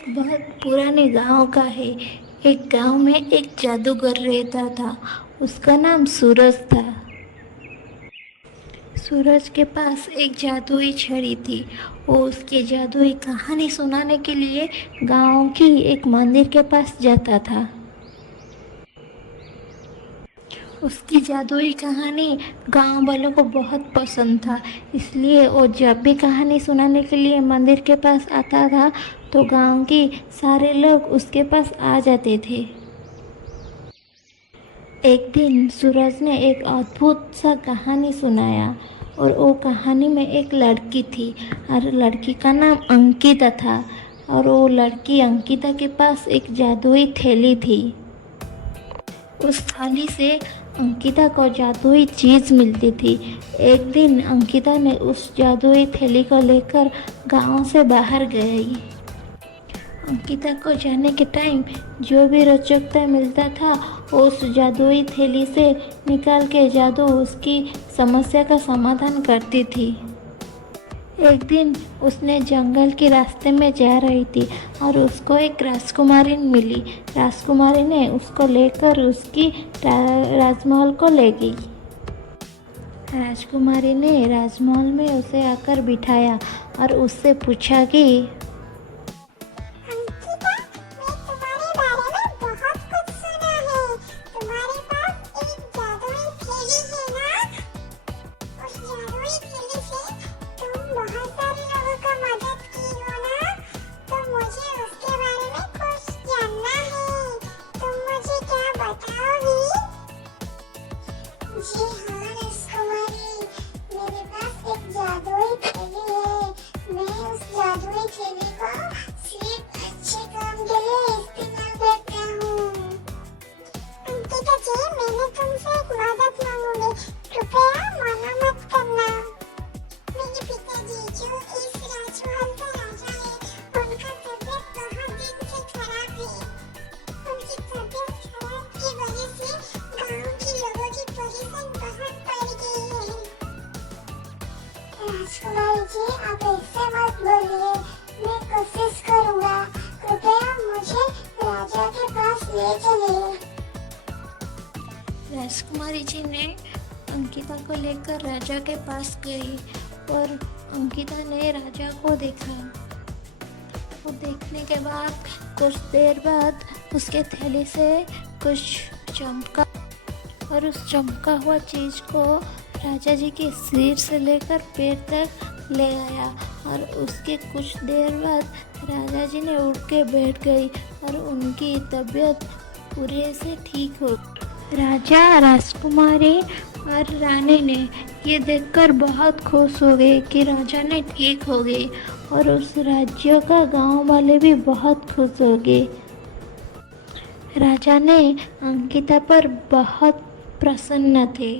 एक बहुत पुराने गांव का है। एक गांव में एक जादूगर रहता था। उसका नाम सूरज था। सूरज के पास एक जादुई छड़ी थी। वो उसकी जादुई कहानी सुनाने के लिए गांव की एक मंदिर के पास जाता था। उसकी जादुई कहानी गांव वालों को बहुत पसंद था, इसलिए वो जब भी कहानी सुनाने के लिए मंदिर के पास आता था तो गांव के सारे लोग उसके पास आ जाते थे। एक दिन सूरज ने एक अद्भुत सा कहानी सुनाया और वो कहानी में एक लड़की थी और लड़की का नाम अंकिता था। और वो लड़की अंकिता के पास एक जादुई थैली थी। उस थाली से अंकिता को जादुई चीज़ मिलती थी। एक दिन अंकिता ने उस जादुई थैली को लेकर गांव से बाहर गई। अंकिता को जाने के टाइम जो भी रोचकता मिलता था वो उस जादुई थैली से निकाल के जादू उसकी समस्या का समाधान करती थी। एक दिन उसने जंगल के रास्ते में जा रही थी और उसको एक राजकुमारी मिली। राजकुमारी ने उसको लेकर उसकी राजमहल को ले गई। राजकुमारी ने राजमहल में उसे आकर बिठाया और उससे पूछा कि अंकिता, मैं तुम्हारे बारे में बहुत कुछ सुना है। तुम्हारे पास एक जादुई थैली है ना? उस जादुई थैली से तुम बहुत सारे लोगों का मदद की हो ना? तो मुझे उसके बारे में कुछ जानना है। तुम मुझे क्या बताओगी? जी हाँ राजकुमारी, मेरे पास एक जादुई थैली है। मैं उस जादुई थैली को सिर्फ अच्छे काम के लिए इस्तेमाल करता हूँ। अंकिता जी, मैंने तुमसे एक मदद मांगूंगी, कृपया मना मत करना। मेरे पिताजी जो इस राजमहल का राजा है, उनका तबीयत बहुत दिन से खराब है। उनकी तबीयत खराब की वजह से गांव के लोगों की पोजीशन बहुत बढ़ गई है। राजकुमारी जी, आप ऐसे मत बोलिए। मैं कोशिश करूंगा। कृपया मुझे राजा के पास ले चलिए। राजकुमारी जी ने अंकिता को लेकर राजा के पास गई और अंकिता ने राजा को देखा। वो देखने के बाद कुछ देर बाद उसके थैली से कुछ चमका और उस चमका हुआ चीज़ को राजा जी के सिर से लेकर पैर तक ले आया। और उसके कुछ देर बाद राजा जी ने उठ के बैठ गई और उनकी तबीयत पूरे से ठीक हो गई। राजा, राजकुमारी और रानी ने ये देखकर बहुत खुश हो गए कि राजा ने ठीक हो गए और उस राज्य का गांव वाले भी बहुत खुश हो गए। राजा ने अंकिता पर बहुत प्रसन्न थे।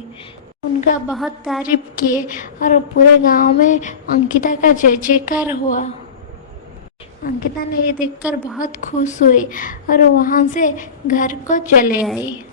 उनका बहुत तारीफ किए और पूरे गांव में अंकिता का जय जयकार हुआ। अंकिता ने ये देखकर बहुत खुश हुई और वहाँ से घर को चले आई।